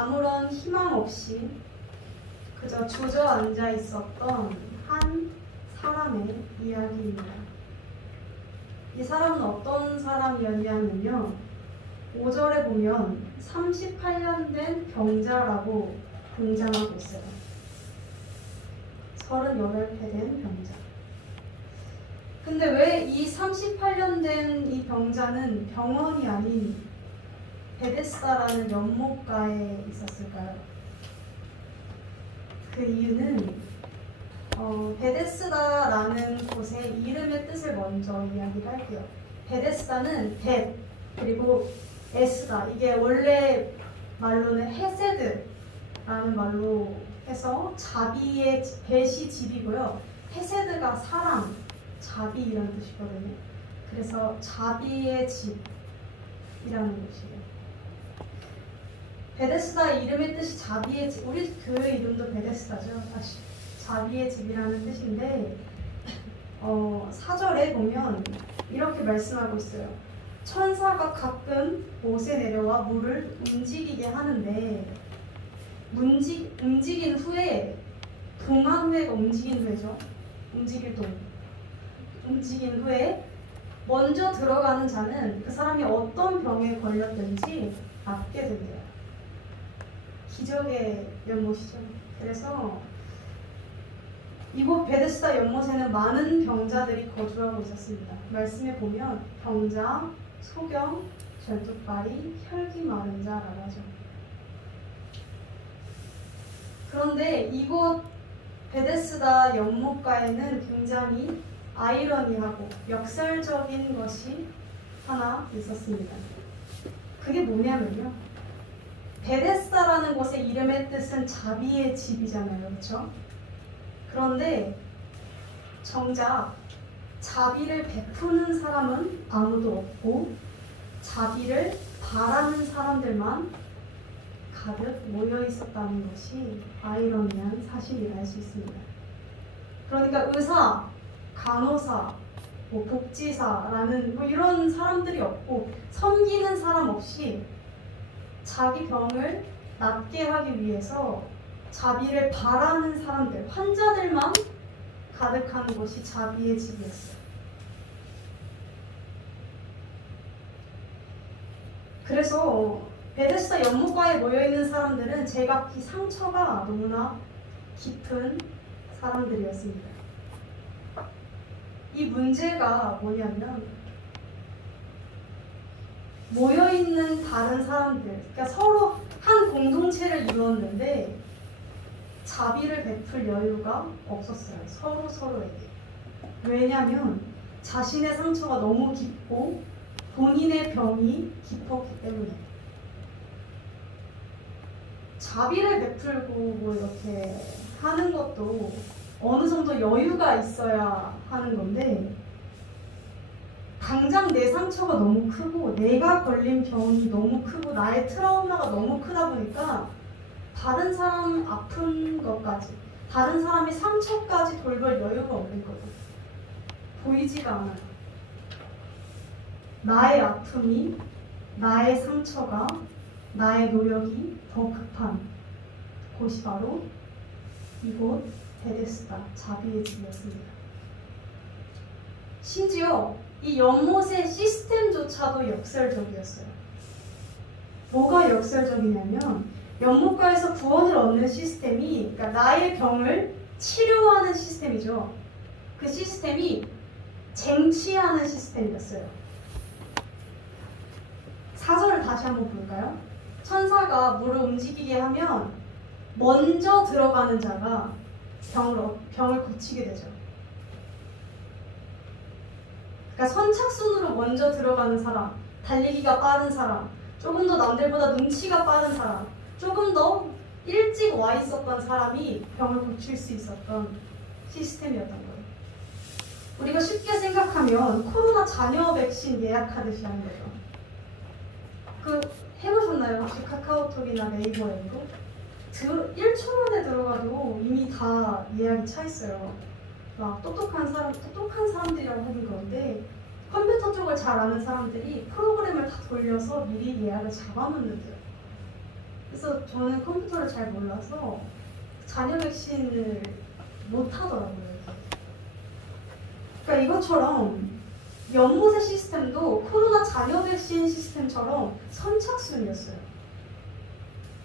아무런 희망 없이 그저 주저앉아 있었던 한 사람의 이야기입니다. 이 사람은 어떤 사람이었냐면요. 5절에 보면 38년 된 병자라고 등장하고 있어요. 38회 된 병자. 근데 왜 이 38년 된 이 병자는 병원이 아닌 베데스다라는 연못가에 있었을까요? 그 이유는 어, 베데스다라는 곳의 이름의 뜻을 먼저 이야기를 할게요. 베데스다는 벳 그리고 에스다 이게 원래 말로는 헤세드라는 말로 해서 자비의 집- 벳이 집이고요. 헤세드가 사랑, 자비 이런 뜻이거든요. 그래서 자비의 집이라는 곳이에요. 베데스다 이름의 뜻이 자비의 집. 우리 교회 이름도 베데스다죠. 다시 자비의 집이라는 뜻인데 어, 사절에 보면 이렇게 말씀하고 있어요. 천사가 가끔 못에 내려와 물을 움직이게 하는데 문지, 움직인 후에 동한 후에가 움직인 후에죠. 움직일 동. 움직인 후에 먼저 들어가는 자는 그 사람이 어떤 병에 걸렸든지 낫게 된대요. 기적의 연못이죠. 그래서 이곳 베데스다 연못에는 많은 병자들이 거주하고 있었습니다. 말씀에 보면 병자, 소경, 절뚝발이, 혈기 마른 자라고 하죠. 그런데 이곳 베데스다 연못가에는 굉장히 아이러니하고 역설적인 것이 하나 있었습니다. 그게 뭐냐면요. 베데스다라는 곳의 이름의 뜻은 자비의 집이잖아요. 그렇죠? 그런데 정작 자비를 베푸는 사람은 아무도 없고 자비를 바라는 사람들만 가득 모여 있었다는 것이 아이러니한 사실이라 할 수 있습니다. 그러니까 의사, 간호사, 뭐 복지사라는 뭐 이런 사람들이 없고 섬기는 사람 없이 자기 병을 낫게 하기 위해서 자비를 바라는 사람들, 환자들만 가득한 곳이 자비의 집이었어요. 그래서 베데스다 연못가에 모여 있는 사람들은 제각기 상처가 너무나 깊은 사람들이었습니다. 이 문제가 뭐냐면 모여 있는 다른 사람들, 그러니까 서로 한 공동체를 이루었는데 자비를 베풀 여유가 없었어요. 서로 서로에게. 왜냐하면 자신의 상처가 너무 깊고 본인의 병이 깊었기 때문에. 자비를 베풀고 뭐 이렇게 하는 것도 어느 정도 여유가 있어야 하는 건데 당장 내 상처가 너무 크고 내가 걸린 병이 너무 크고 나의 트라우마가 너무 크다 보니까 다른 사람 아픈 것까지 다른 사람의 상처까지 돌볼 여유가 없는 거죠. 보이지가 않아요. 나의 아픔이 나의 상처가 나의 노력이 더 급한 곳이 바로 이곳 베데스다 자비의 집이었습니다. 심지어 이 연못의 시스템조차도 역설적이었어요. 뭐가 역설적이냐면 연못가에서 구원을 얻는 시스템이 그러니까 나의 병을 치료하는 시스템이죠. 그 시스템이 쟁취하는 시스템이었어요. 사절을 다시 한번 볼까요? 천사가 물을 움직이게 하면 먼저 들어가는 자가 병을, 얻- 병을 고치게 되죠. 그러니까 선착순으로 먼저 들어가는 사람, 달리기가 빠른 사람, 조금 더 남들보다 눈치가 빠른 사람, 조금 더 일찍 와 있었던 사람이 병을 고칠 수 있었던 시스템이었던 거예요. 우리가 쉽게 생각하면 코로나 잔여 백신 예약하듯이 하는 거죠. 그 해보셨나요? 혹시 카카오톡이나 네이버 앱으로? 들, 1초 만에 들어가도 이미 다 예약이 차 있어요. 막 똑똑한 사람, 똑똑한 사람들이라고 하긴 그런데 컴퓨터 쪽을 잘 아는 사람들이 프로그램을 다 돌려서 미리 예약을 잡아놓는 데요. 그래서 저는 컴퓨터를 잘 몰라서 잔여 백신을 못 하더라고요. 그러니까 이것처럼 연못의 시스템도 코로나 잔여 백신 시스템처럼 선착순이었어요.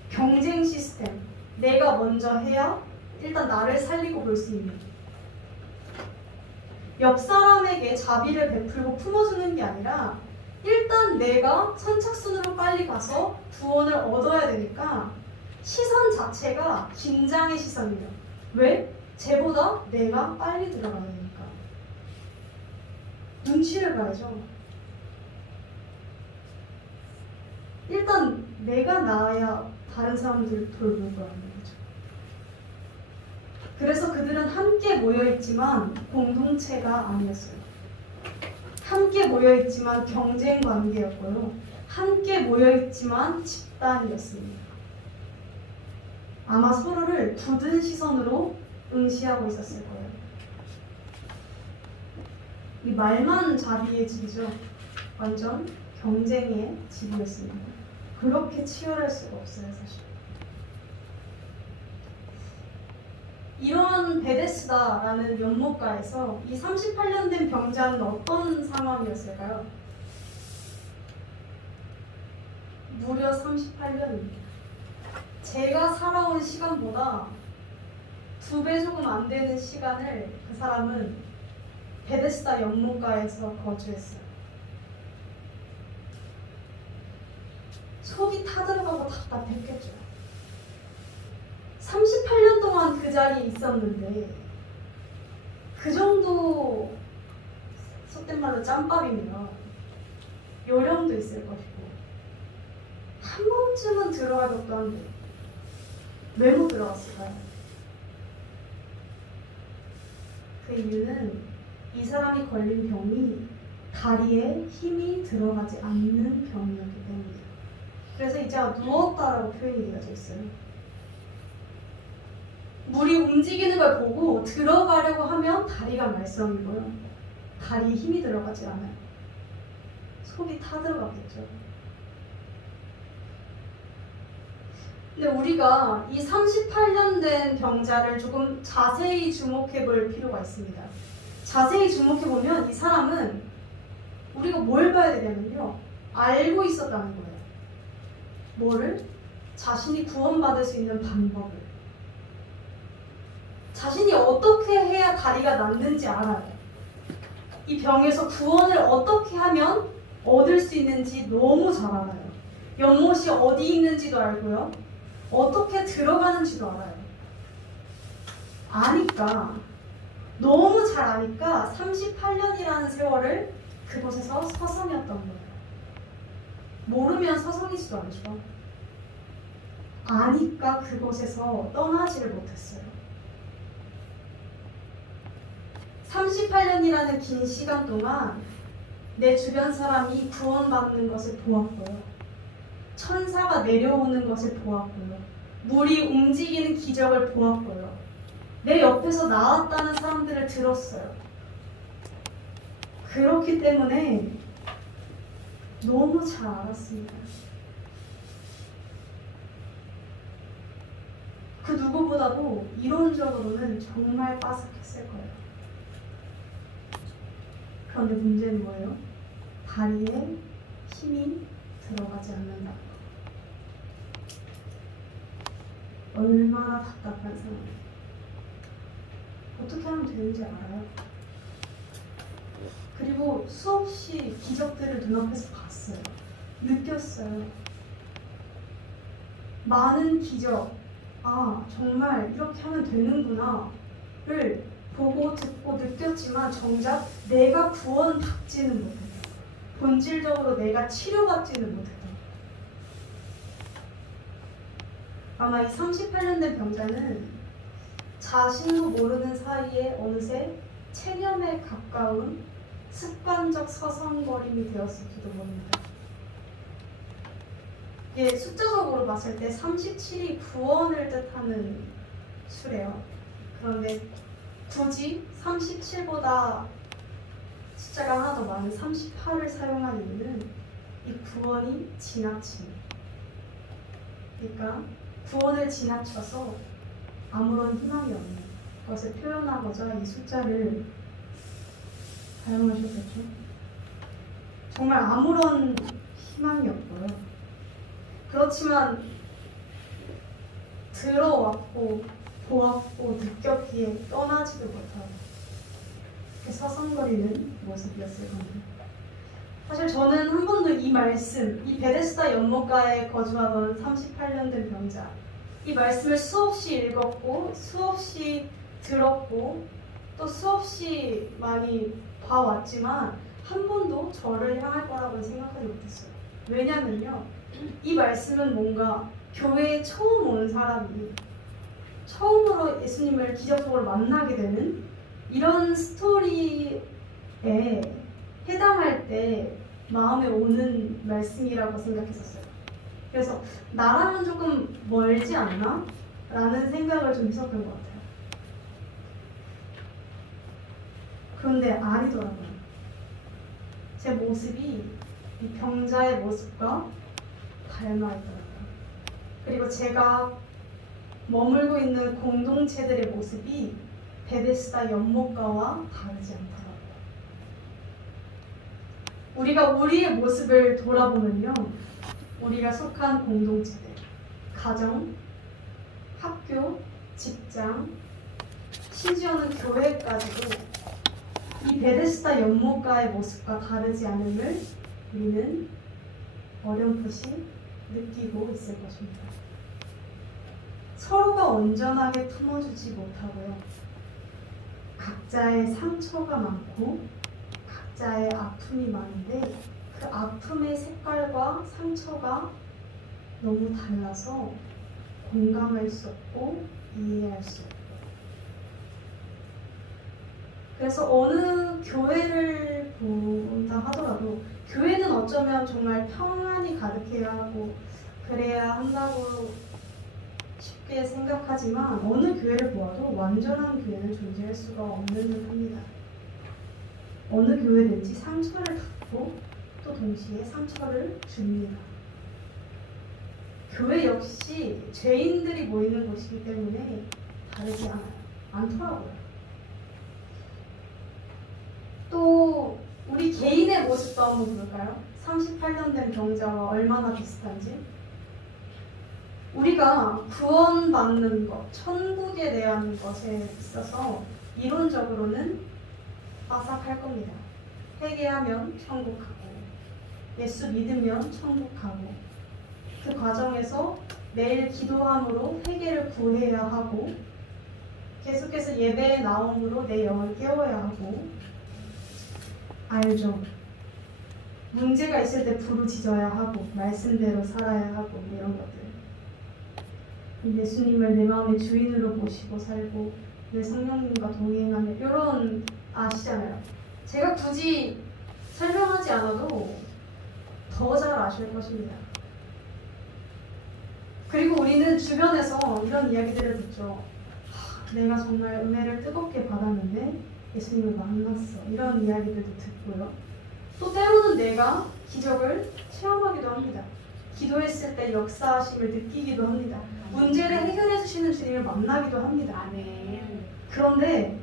경쟁 시스템. 내가 먼저 해야 일단 나를 살리고 볼 수 있는. 옆 사람에게 자비를 베풀고 품어주는 게 아니라 일단 내가 선착순으로 빨리 가서 구원을 얻어야 되니까 시선 자체가 긴장의 시선이에요. 왜? 쟤보다 내가 빨리 들어가야 되니까. 눈치를 봐야죠. 일단 내가 나아야 다른 사람들 돌볼 거죠. 그래서 그들은 함께 모여있지만 공동체가 아니었어요. 함께 모여있지만 경쟁 관계였고요. 함께 모여있지만 집단이었습니다. 아마 서로를 굳은 시선으로 응시하고 있었을 거예요. 이 말만 자비의 집이죠. 완전 경쟁의 집이었습니다. 그렇게 치열할 수가 없어요, 사실. 이런 베데스다라는 연못가에서 이 38년 된 병자는 어떤 상황이었을까요? 무려 38년입니다. 제가 살아온 시간보다 두 배 조금 안 되는 시간을 그 사람은 베데스다 연못가에서 거주했어요. 속이 타들어가고 답답했겠죠. 38년 동안 그 자리에 있었는데 그 정도 속된 말로 짬밥이면 요령도 있을 것이고 한 번쯤은 들어갈 것도 한데 왜 못 들어갔을까요? 그 이유는 이 사람이 걸린 병이 다리에 힘이 들어가지 않는 병이었기 때문이에요. 그래서 이제 누웠다라고 표현이 되어져 있어요. 물이 움직이는 걸 보고 들어가려고 하면 다리가 말썽이고요. 다리에 힘이 들어가지 않아요. 속이 타들어가겠죠. 근데 우리가 이 38년 된 병자를 조금 자세히 주목해 볼 필요가 있습니다. 자세히 주목해 보면 이 사람은 우리가 뭘 봐야 되냐면요. 알고 있었다는 거예요. 뭐를? 자신이 구원받을 수 있는 방법을. 자신이 어떻게 해야 다리가 낫는지 알아요. 이 병에서 구원을 어떻게 하면 얻을 수 있는지 너무 잘 알아요. 연못이 어디 있는지도 알고요. 어떻게 들어가는지도 알아요. 아니까, 너무 잘 아니까 38년이라는 세월을 그곳에서 서성였던 거예요. 모르면 서성이지도 않죠. 아니까 그곳에서 떠나지를 못했어요. 38년이라는 긴 시간 동안 내 주변 사람이 구원받는 것을 보았고요. 천사가 내려오는 것을 보았고요. 물이 움직이는 기적을 보았고요. 내 옆에서 나왔다는 사람들을 들었어요. 그렇기 때문에 너무 잘 알았습니다. 그 누구보다도 이론적으로는 정말 빠삭했을 거예요. 그런데 문제는 뭐예요? 다리에 힘이 들어가지 않는다. 얼마나 답답한 상황이에요. 어떻게 하면 되는지 알아요? 그리고 수없이 기적들을 눈앞에서 봤어요. 느꼈어요. 많은 기적, 아, 정말 이렇게 하면 되는구나를 보고 듣고 느꼈지만 정작 내가 구원 받지는 못했다. 본질적으로 내가 치료받지는 못했다. 아마 이 38년 된 병자는 자신도 모르는 사이에 어느새 체념에 가까운 습관적 서성거림이 되었을지도 모릅니다. 이게 숫자적으로 봤을 때 37이 구원을 뜻하는 수래요. 그런데 굳이 37보다 숫자가 하나 더 많은 38을 사용한 이유는 이 구원이 지나친 그러니까 구원을 지나쳐서 아무런 희망이 없는 것을 표현하고자 이 숫자를 사용하셨겠죠. 정말 아무런 희망이 없고요. 그렇지만 들어왔고 보았고 느꼈기에 떠나지도 못하고 서성거리는 모습이었을 겁니다. 사실 저는 한 번도 이 말씀, 이 베데스다 연못가에 거주하던 38년 된 병자, 이 말씀을 수없이 읽었고 수없이 들었고 또 수없이 많이 봐왔지만 한 번도 저를 향할 거라고는 생각하지 못했어요. 왜냐면요, 이 말씀은 뭔가 교회에 처음 온 사람이 처음으로 예수님을 기적적으로 만나게 되는 이런 스토리에 해당할 때 마음에 오는 말씀이라고 생각했었어요. 그래서 나랑은 조금 멀지 않나? 라는 생각을 좀 했었던 것 같아요. 그런데 아니더라고요. 제 모습이 이 병자의 모습과 닮아있더라고요. 그리고 제가 머물고 있는 공동체들의 모습이 베데스다 연못가와 다르지 않더라고요. 우리가 우리의 모습을 돌아보면요. 우리가 속한 공동체들, 가정, 학교, 직장, 심지어는 교회까지도 이 베데스다 연못가의 모습과 다르지 않음을 우리는 어렴풋이 느끼고 있을 것입니다. 서로가 온전하게 품어주지 못하고요. 각자의 상처가 많고 각자의 아픔이 많은데 그 아픔의 색깔과 상처가 너무 달라서 공감할 수 없고 이해할 수 없고 그래서 어느 교회를 본다 하더라도 교회는 어쩌면 정말 평안이 가득해야 하고 그래야 한다고 쉽게 생각하지만 어느 교회를 보아도 완전한 교회는 존재할 수가 없는 듯합니다. 어느 교회든지 상처를 갖고 또 동시에 상처를 줍니다. 교회 역시 죄인들이 모이는 곳이기 때문에 다르지. 않더라고요. 또 우리 개인의 모습도 한번 볼까요? 38년 된 병자와 얼마나 비슷한지. 우리가 구원받는 것, 천국에 대한 것에 있어서 이론적으로는 빠삭할 겁니다. 회개하면 천국 가고, 예수 믿으면 천국 가고, 그 과정에서 매일 기도함으로 회개를 구해야 하고, 계속해서 예배에 나옴으로 내 영을 깨워야 하고, 알죠. 문제가 있을 때 부르짖어야 하고, 말씀대로 살아야 하고, 이런 것들. 예수님을 내 마음의 주인으로 모시고 살고 내 성령님과 동행하며 이런 아시잖아요. 제가 굳이 설명하지 않아도 더 잘 아실 것입니다. 그리고 우리는 주변에서 이런 이야기들을 듣죠. 하, 내가 정말 은혜를 뜨겁게 받았는데 예수님을 만났어. 이런 이야기들도 듣고요. 또 때로는 내가 기적을 체험하기도 합니다. 기도했을 때 역사하심을 느끼기도 합니다. 문제를 해결해 주시는 주님을 만나기도 합니다. 아멘. 그런데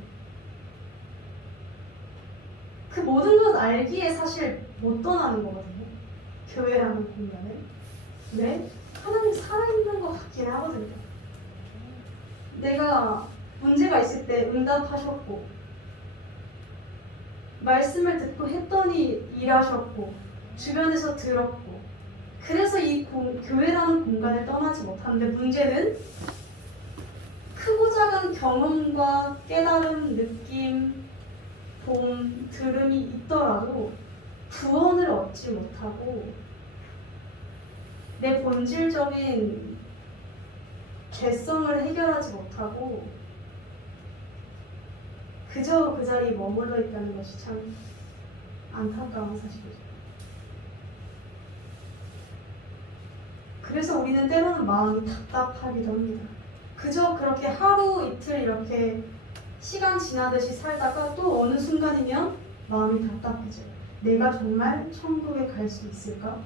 그 모든 것 알기에 사실 못 떠나는 거거든요. 교회라는 공간에. 왜? 하나님 살아있는 것 같긴 하거든요. 내가 문제가 있을 때 응답하셨고, 말씀을 듣고 했더니 일하셨고, 주변에서 들었고, 그래서 이 공- 교회라는 공간을 떠나지 못하는데 문제는 크고 작은 경험과 깨달음, 느낌, 봄, 들음이 있더라도 구원을 얻지 못하고 내 본질적인 죄성을 해결하지 못하고 그저 그 자리에 머물러 있다는 것이 참 안타까운 사실이죠. 그래서 우리는 때로는 마음이 답답하기도 합니다. 그저 그렇게 하루 이틀 이렇게 시간 지나듯이 살다가 또 어느 순간이면 마음이 답답해져요. 내가 정말 천국에 갈 수 있을까?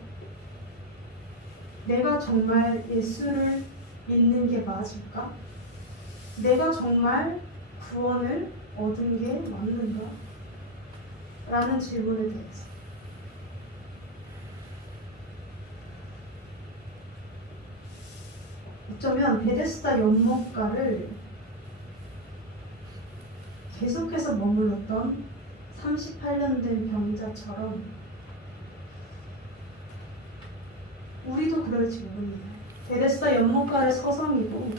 내가 정말 예수를 믿는 게 맞을까? 내가 정말 구원을 얻은 게 맞는가? 라는 질문에 대해서. 어쩌면 베데스다 연못가를 계속해서 머물렀던 38년 된 병자처럼 우리도 그럴지 모릅니다. 베데스다 연못가를 서성이고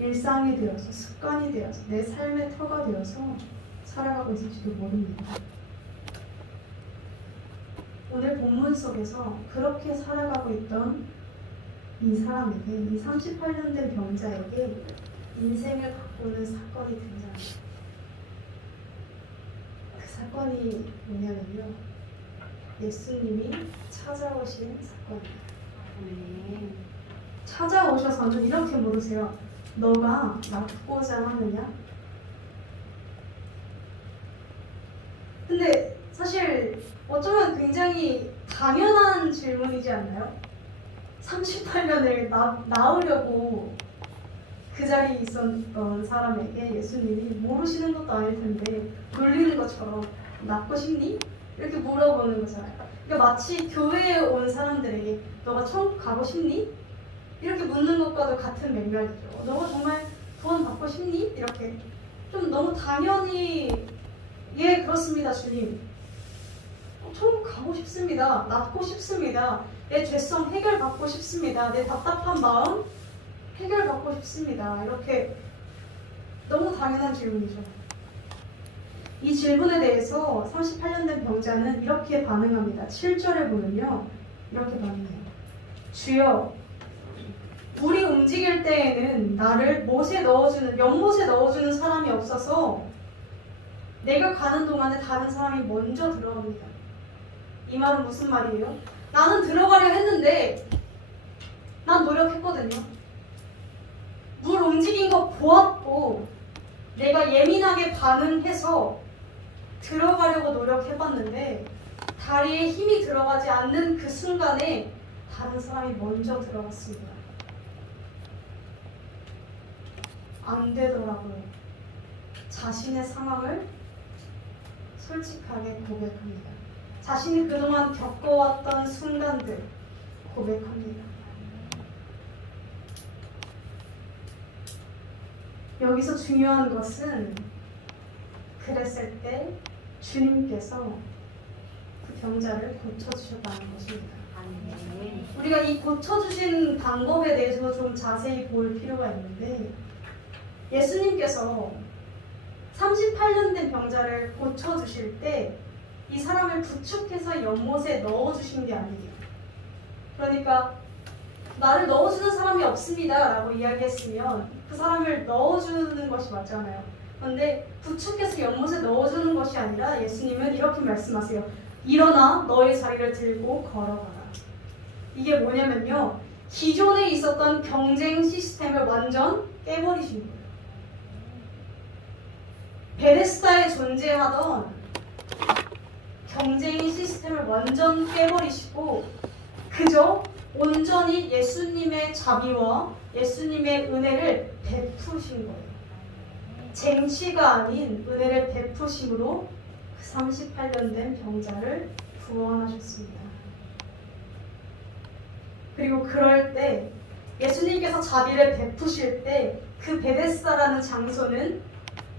일상이 되어서 습관이 되어서 내 삶의 터가 되어서 살아가고 있을지도 모릅니다. 오늘 본문 속에서 그렇게 살아가고 있던 이 사람에게 이 38년 된 병자에게 인생을 바꾸는 사건이 등장합니다. 그 사건이 뭐냐면요. 예수님이 찾아오신 사건입니다. 아멘. 찾아오셔서는 이렇게 물으세요. 너가 낫고자 하느냐? 근데 사실 어쩌면 굉장히 당연한 질문이지 않나요? 38년을 나, 나으려고 그 자리에 있었던 사람에게 예수님이 모르시는 것도 아닐 텐데 놀리는 것처럼 낫고 싶니? 이렇게 물어보는 거잖아요. 그러니까 마치 교회에 온 사람들에게 너가 천국 가고 싶니? 이렇게 묻는 것과도 같은 맥락이죠. 너가 정말 구원 받고 싶니? 이렇게 좀 너무 당연히 예 그렇습니다 주님. 어, 천국 가고 싶습니다. 낫고 싶습니다. 내 죄성 해결받고 싶습니다. 내 답답한 마음 해결받고 싶습니다. 이렇게 너무 당연한 질문이죠. 이 질문에 대해서 38년 된 병자는 이렇게 반응합니다. 7절에 보면요. 이렇게 반응해요. 주여, 우리 움직일 때에는 나를 못에 넣어주는, 연못에 넣어주는 사람이 없어서 내가 가는 동안에 다른 사람이 먼저 들어갑니다. 이 말은 무슨 말이에요? 나는 들어가려 했는데 난 노력했거든요. 물 움직인 거 보았고 내가 예민하게 반응해서 들어가려고 노력해봤는데 다리에 힘이 들어가지 않는 그 순간에 다른 사람이 먼저 들어갔습니다. 안 되더라고요. 자신의 상황을 솔직하게 고백합니다. 자신이 그동안 겪어왔던 순간들 고백합니다. 여기서 중요한 것은 그랬을 때 주님께서 그 병자를 고쳐주셨다는 것입니다. 우리가 이 고쳐주신 방법에 대해서 좀 자세히 볼 필요가 있는데 예수님께서 38년 된 병자를 고쳐주실 때 이 사람을 부축해서 연못에 넣어주신 게 아니에요. 그러니까 나를 넣어주는 사람이 없습니다 라고 이야기했으면 그 사람을 넣어주는 것이 맞잖아요. 그런데 부축해서 연못에 넣어주는 것이 아니라 예수님은 이렇게 말씀하세요. 일어나 너의 자리를 들고 걸어가라. 이게 뭐냐면요. 기존에 있었던 경쟁 시스템을 완전 깨버리신 거예요. 베레스다에 존재하던 경쟁 시스템을 완전 깨버리시고 그저 온전히 예수님의 자비와 예수님의 은혜를 베푸신 거예요. 쟁취가 아닌 은혜를 베푸심으로 그 38년 된 병자를 구원하셨습니다. 그리고 그럴 때 예수님께서 자비를 베푸실 때 그 베데스다라는 장소는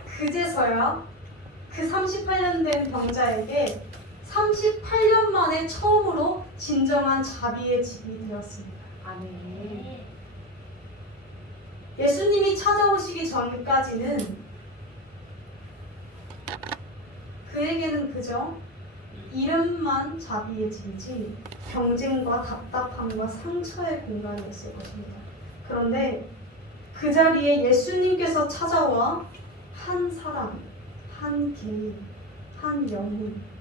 그제서야 그 38년 된 병자에게 38년 만에 처음으로 진정한 자비의 집이 되었습니다. 아멘. 예수님이 찾아오시기 전까지는 그에게는 그저 이름만 자비의 집이지 경쟁과 답답함과 상처의 공간이었을 것입니다. 그런데 그 자리에 예수님께서 찾아와 한 사람, 한 개인, 한 영혼, 그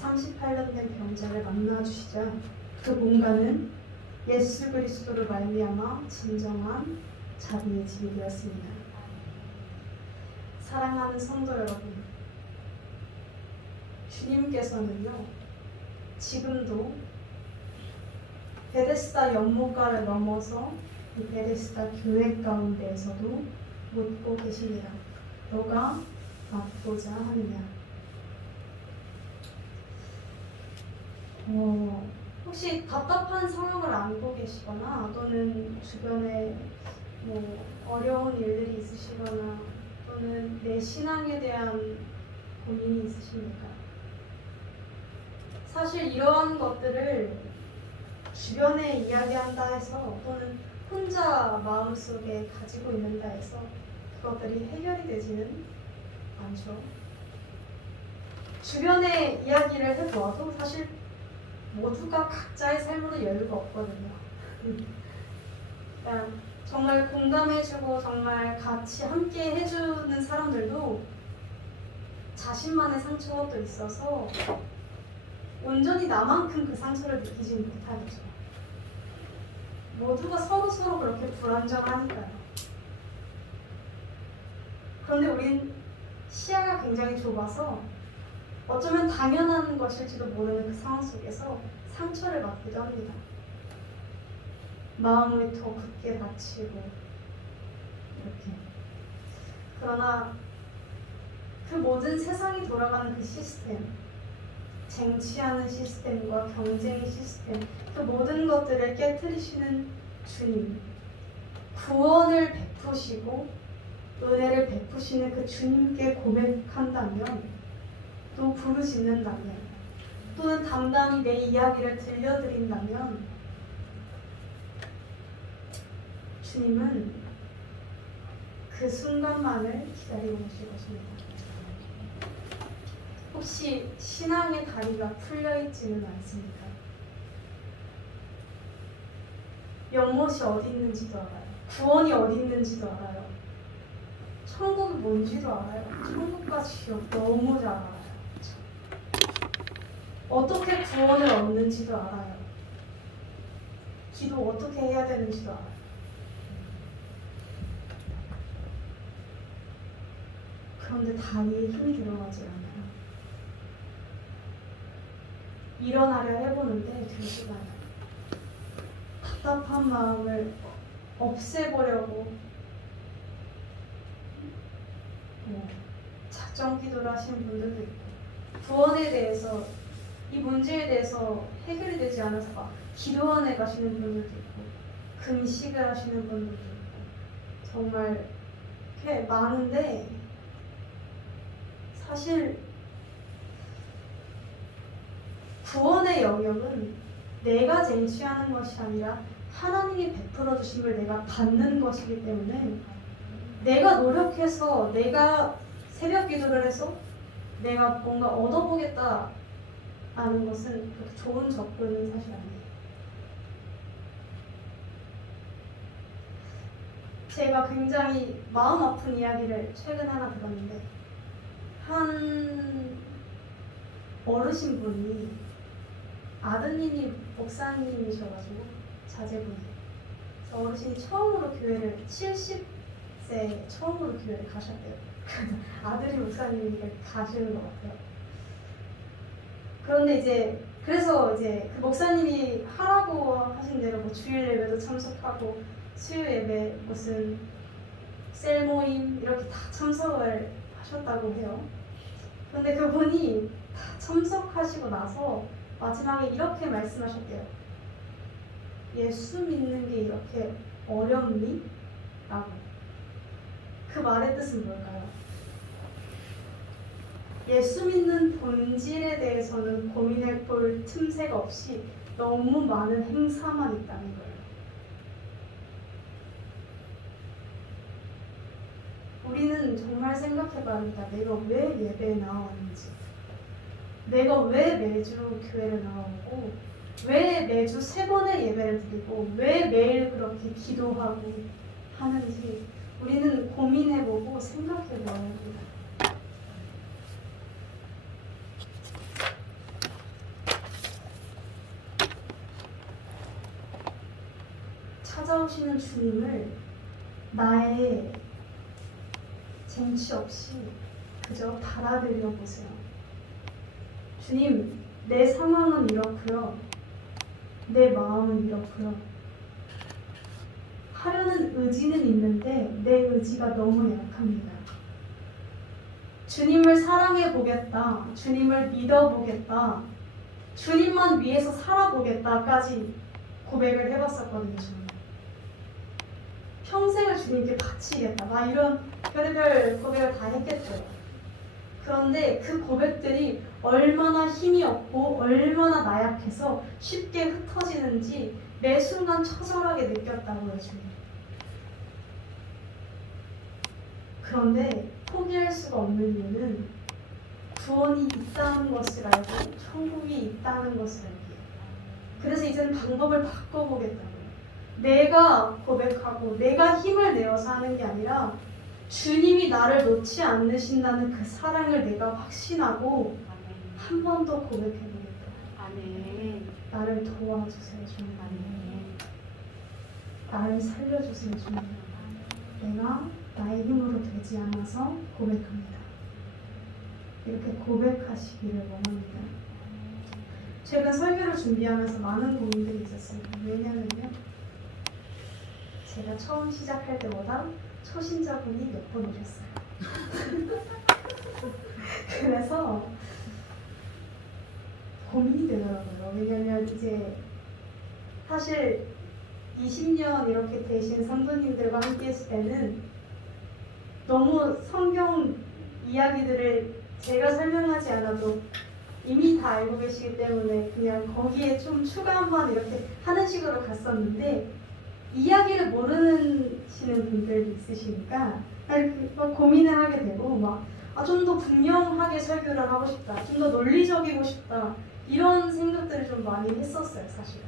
38년 된 병자를 만나 주시자 그 공간은 예수 그리스도로 말미암아 진정한 자비의 집이 되었습니다. 사랑하는 성도 여러분, 주님께서는요, 지금도 베데스다 연못가를 넘어서 이 베데스다 교회 가운데에서도 묻고 계십니다. 너가 맡고자 하느냐? 어, 혹시 답답한 상황을 안고 계시거나 또는 주변에 뭐 어려운 일들이 있으시거나 또는 내 신앙에 대한 고민이 있으십니까? 사실 이러한 것들을 주변에 이야기한다 해서 또는 혼자 마음속에 가지고 있는다 해서 그것들이 해결이 되지는 않죠. 주변에 이야기를 해보아도 사실 모두가 각자의 삶으로 여유가 없거든요. 그러니까 정말 공감해주고 정말 같이 함께 해주는 사람들도 자신만의 상처가 또 있어서 온전히 나만큼 그 상처를 느끼지는 못하겠죠. 모두가 서로 서로 그렇게 불완전하니까요. 그런데 우린 시야가 굉장히 좁아서 어쩌면 당연한 것일지도 모르는 그 상황 속에서 상처를 받기도 합니다. 마음을 더 굳게 다치고 이렇게. 그러나 그 모든 세상이 돌아가는 그 시스템, 쟁취하는 시스템과 경쟁의 시스템, 그 모든 것들을 깨뜨리시는 주님, 구원을 베푸시고 은혜를 베푸시는 그 주님께 고백한다면, 또 부르짖는다면, 또는 담담히 내 이야기를 들려드린다면, 주님은 그 순간만을 기다리고 계실 것입니다. 혹시 신앙의 다리가 풀려 있지는 않습니까? 연못이 어디 있는지도 알아요. 구원이 어디 있는지도 알아요. 천국이 뭔지도 알아요. 천국과 지옥 너무 잘 알아요. 어떻게 구원을 얻는지도 알아요. 기도 어떻게 해야 되는지도 알아요. 그런데 다리에 힘이 들어가지 않아요. 일어나려 해보는데 되지가 않아요. 답답한 마음을 없애보려고 뭐 작정 기도를 하시는 분들도 있고 구원에 대해서 이 문제에 대해서 해결이 되지 않아서 막 기도원에 가시는 분들도 있고 금식을 하시는 분들도 있고 정말 꽤 많은데 사실 구원의 영역은 내가 쟁취하는 것이 아니라 하나님이 베풀어 걸 내가 받는 것이기 때문에 내가 노력해서 내가 새벽 기도를 해서 내가 뭔가 얻어보겠다 하는 것은 그렇게 좋은 접근은 사실 아니에요. 제가 굉장히 마음 아픈 이야기를 최근 하나 들었는데 한 어르신 분이 아드님이 목사님이셔가지고 자제분이 어르신이 처음으로 교회를 70세 처음으로 교회를 가셨대요. 아들이 목사님이니까 가시는 것 같아요. 그런데 이제 그래서 이제 그 목사님이 하라고 하신 대로 뭐 주일 예배도 참석하고 수요 예배 무슨 셀 모임 이렇게 다 참석을 하셨다고 해요. 근데 그분이 다 참석하시고 나서 마지막에 이렇게 말씀하셨대요. 예수 믿는 게 이렇게 어렵니? 라고. 그 말의 뜻은 뭘까요? 예수 믿는 본질에 대해서는 고민해 볼 틈새가 없이 너무 많은 행사만 있다는 거예요. 우리는 정말 생각해 봐야 합니다. 내가 왜 예배에 나왔는지. 내가 왜 매주 교회를 나오고 왜 매주 세 번의 예배를 드리고 왜 매일 그렇게 기도하고 하는지 우리는 고민해보고 생각해봐야 합니다. 찾아오시는 주님을 나의 쟁취 없이 그저 받아들여 보세요. 주님, 내 상황은 이렇고요. 내 마음은 이렇고요. 하려는 의지는 있는데 내 의지가 너무 약합니다. 주님을 사랑해 보겠다. 주님을 믿어 보겠다. 주님만 위해서 살아보겠다까지 고백을 해봤었거든요. 저는. 평생을 주님께 바치겠다. 나 이런 별의별 고백을 다 했겠죠. 그런데 그 고백들이 얼마나 힘이 없고 얼마나 나약해서 쉽게 흩어지는지 매 순간 처절하게 느꼈다고요, 주님. 그런데 포기할 수가 없는 이유는 구원이 있다는 것을 알고 천국이 있다는 것을 알기에 그래서 이제는 방법을 바꿔보겠다고요. 내가 고백하고 내가 힘을 내어서 하는 게 아니라 주님이 나를 놓지 않으신다는 그 사랑을 내가 확신하고. 한 번 더 고백해보겠다. 아멘. 나를 도와주세요, 주님. 아멘. 나를 살려주세요, 주님. 내가 나의 힘으로 되지 않아서 고백합니다. 이렇게 고백하시기를 원합니다. 최근 설교를 준비하면서 많은 고민들이 있었어요. 왜냐면요. 제가 처음 시작할 때보다 초신자분이 몇번 오셨어요. 그래서 고민이 되더라고요. 왜냐면 이제 사실 20년 이렇게 되신 성도님들과 함께 했을 때는 너무 성경 이야기들을 제가 설명하지 않아도 이미 다 알고 계시기 때문에 그냥 거기에 좀 추가만 이렇게 하는 식으로 갔었는데 이야기를 모르시는 분들이 있으시니까 그- 막 고민을 하게 되고 막좀 더 분명하게 설교를 하고 싶다, 좀 더 논리적이고 싶다 이런 생각들을 좀 많이 했었어요 사실은.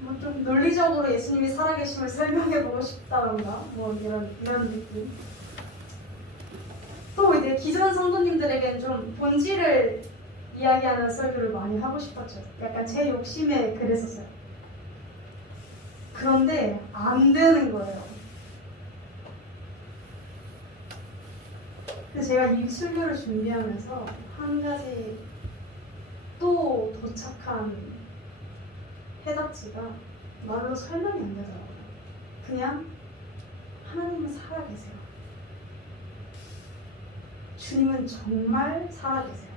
뭐좀 논리적으로 예수님이 살아계심을 설명해 보고 싶다던가 뭐 이런 이런 느낌. 또 이제 기존 성도님들에겐 좀 본질을 이야기하는 설교를 많이 하고 싶었죠. 약간 제 욕심에 그랬었어요. 그런데 안 되는 거예요. 제가 이 설교를 준비하면서 한 가지 또 도착한 해답지가 말로 설명이 안 되더라고요. 그냥 하나님은 살아계세요. 주님은 정말 살아계세요.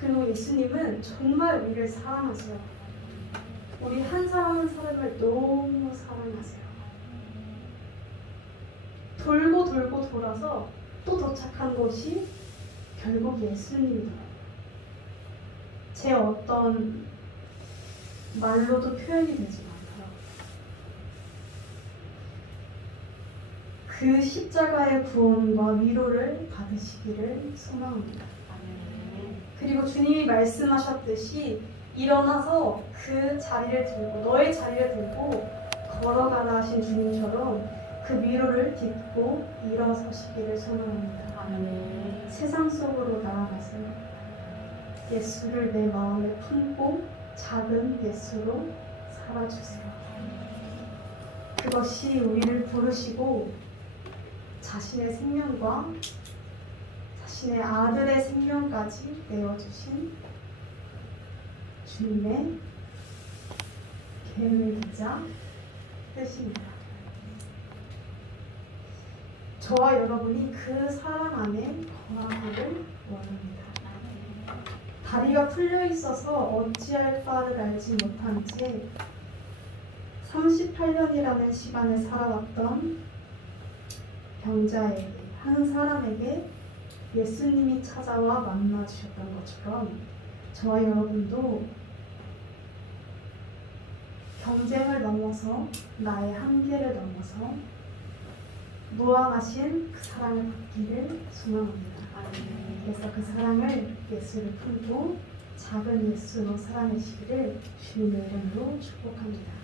그리고 예수님은 정말 우리를 사랑하세요. 우리 한 사람 한 사람을 너무 사랑하세요. 돌고 돌고 돌아서 또 도착한 곳이 결국 예수님이더라고요. 제 어떤 말로도 표현이 되지 않더라고요. 그 십자가의 구원과 위로를 받으시기를 소망합니다. 그리고 주님이 말씀하셨듯이 일어나서 그 자리를 들고 너의 자리를 들고 걸어가라 하신 주님처럼 그 위로를 딛고 일어서시기를 소망합니다. 아멘. 세상 속으로 나아가서 예수를 내 마음에 품고 작은 예수로 살아주세요. 그것이 우리를 부르시고 자신의 생명과 자신의 아들의 생명까지 내어주신 주님의 계획이자 뜻입니다. 저와 여러분이 그 사랑 안에 거하기를 원합니다. 다리가 풀려 있어서 어찌할 바를 알지 못한 채 38년이라는 시간을 살아왔던 병자에게 한 사람에게 예수님이 찾아와 만나 주셨던 것처럼 저와 여러분도 경쟁을 넘어서 나의 한계를 넘어서 무한하신 그 사랑을 받기를 소망합니다. 그래서 그 사랑을 예수를 품고 작은 예수로 살아내시기를 주님의 이름으로 축복합니다.